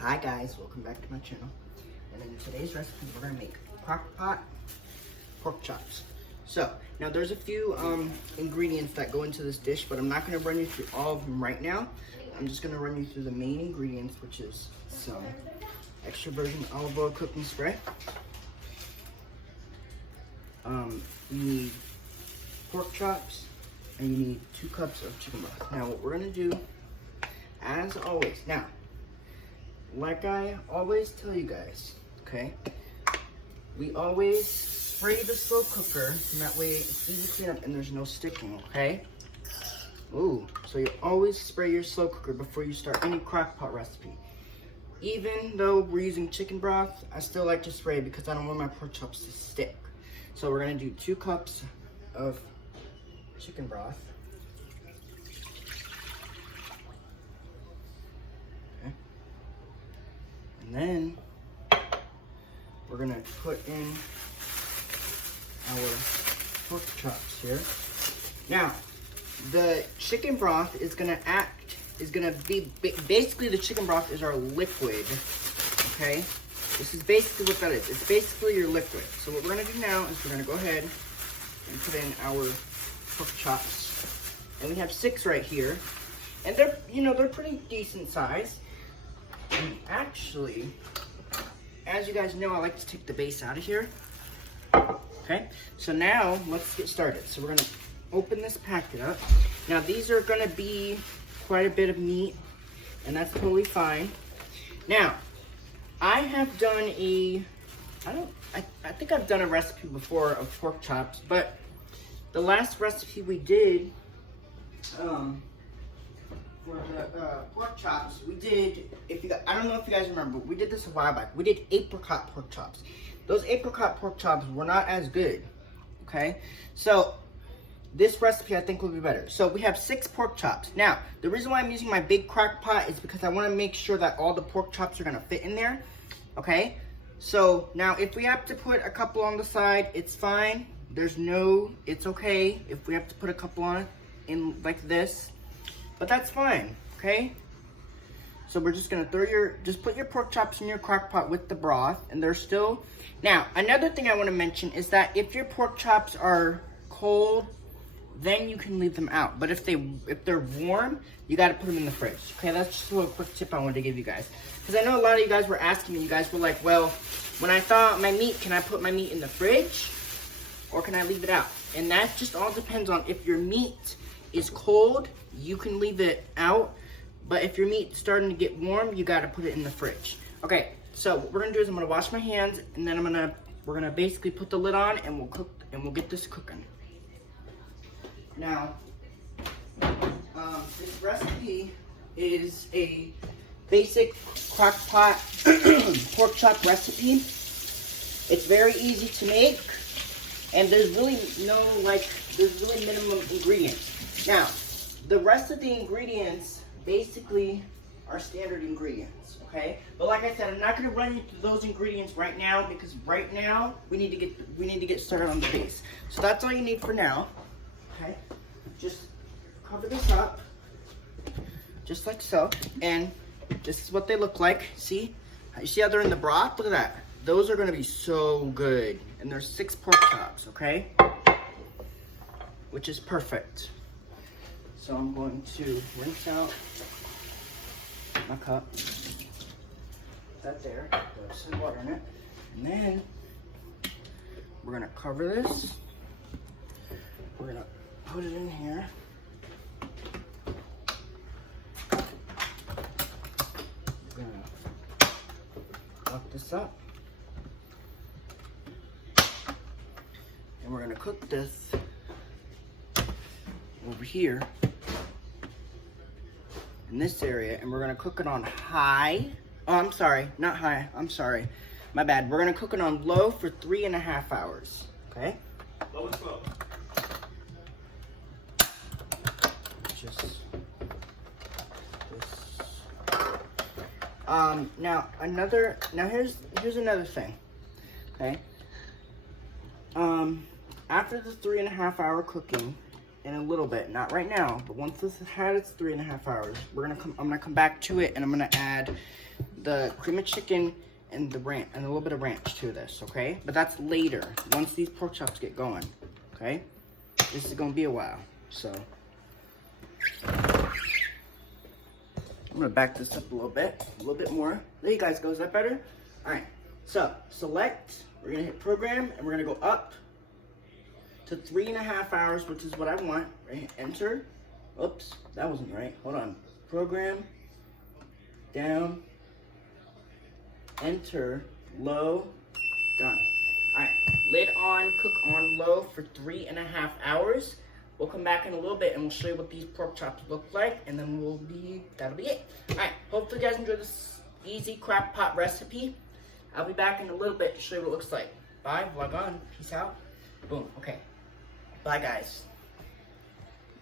Hi guys, welcome back to my channel. And in today's recipe, we're gonna make crock pot pork chops. So now there's a few ingredients that go into this dish, but I'm not gonna run you through all of them right now. I'm just gonna run you through the main ingredients, which is some extra virgin olive oil cooking spray. You need pork chops, and you need 2 cups of chicken broth. Now what we're gonna do, as always, now, like I always tell you guys, okay, we always spray the slow cooker, and that way it's easy to clean up and there's no sticking, okay? Ooh, so you always spray your slow cooker before you start any crock pot recipe. Even though we're using chicken broth, I still like to spray because I don't want my pork chops to stick. So we're gonna do 2 cups of chicken broth. Okay. And then we're gonna put in our pork chops here. Now, the chicken broth is gonna be, basically the chicken broth is our liquid, okay? This is basically what that is. It's basically your liquid. So what we're gonna do now is we're gonna go ahead and put in our pork chops. And we have 6 right here. And they're, they're pretty decent size. And actually, as you guys know, I like to take the base out of here. Okay, so now let's get started. So we're gonna open this packet up. Now these are gonna be quite a bit of meat, and that's totally fine. Now, I have done I think I've done a recipe before of pork chops, but the last recipe we did, for the pork chops, we did, I don't know if you guys remember, we did this a while back. We did apricot pork chops. Those apricot pork chops were not as good, okay? So, this recipe I think will be better. So, we have 6 pork chops. Now, the reason why I'm using my big crock pot is because I want to make sure that all the pork chops are going to fit in there, okay? So, now if we have to put a couple on the side, it's fine. It's okay if we have to put a couple on it in like this. But that's fine, okay? So we're just gonna just put your pork chops in your crock pot with the broth, and they're still. Now, another thing I wanna mention is that if your pork chops are cold, then you can leave them out. But if they're warm, you gotta put them in the fridge, okay? That's just a little quick tip I wanted to give you guys. Because I know a lot of you guys were asking me, you guys were like, well, when I thaw out my meat, can I put my meat in the fridge? Or can I leave it out? And that just all depends on if your meat is cold, you can leave it out. But if your meat's starting to get warm, you gotta put it in the fridge. Okay, so what we're gonna do is I'm gonna wash my hands, and then we're gonna basically put the lid on, and we'll get this cooking. Now, this recipe is a basic crock pot pork chop recipe. It's very easy to make, and there's really minimum ingredients. Now, the rest of the ingredients basically are standard ingredients, okay? But like I said, I'm not gonna run you through those ingredients right now because right now we need to get started on the base. So that's all you need for now, okay? Just cover this up, just like so, and this is what they look like. See? You see how they're in the broth? Look at that. Those are gonna be so good. And there's 6 pork chops, okay? Which is perfect. So I'm going to rinse out my cup. Put that there. Put some water in it. And then we're gonna cover this. We're gonna put it in here. We're gonna lock this up. And we're gonna cook this over here in this area, and we're gonna cook it on high. Oh, I'm sorry, not high. I'm sorry, my bad. We're gonna cook it on low for 3.5 hours. Okay. Low and slow. Just this. Now here's another thing. Okay. After the 3.5 hour cooking, in a little bit, not right now, but once this has had its 3.5 hours, I'm gonna come back to it, and I'm gonna add the cream of chicken and the ranch, and a little bit of ranch to this, okay? But that's later, once these pork chops get going, okay? This is gonna be a while, so. I'm gonna back this up a little bit more. There you guys go, is that better? All right, so select, we're gonna hit program, and we're gonna go up to 3.5 hours, which is what I want. Right? Enter. Oops, that wasn't right. Hold on. Program. Down. Enter. Low. Done. Alright. Lid on, cook on low for 3.5 hours. We'll come back in a little bit and we'll show you what these pork chops look like, and then that'll be it. Alright, hopefully you guys enjoyed this easy crock pot recipe. I'll be back in a little bit to show you what it looks like. Bye, vlog on. Peace out. Boom. Okay. Bye, guys.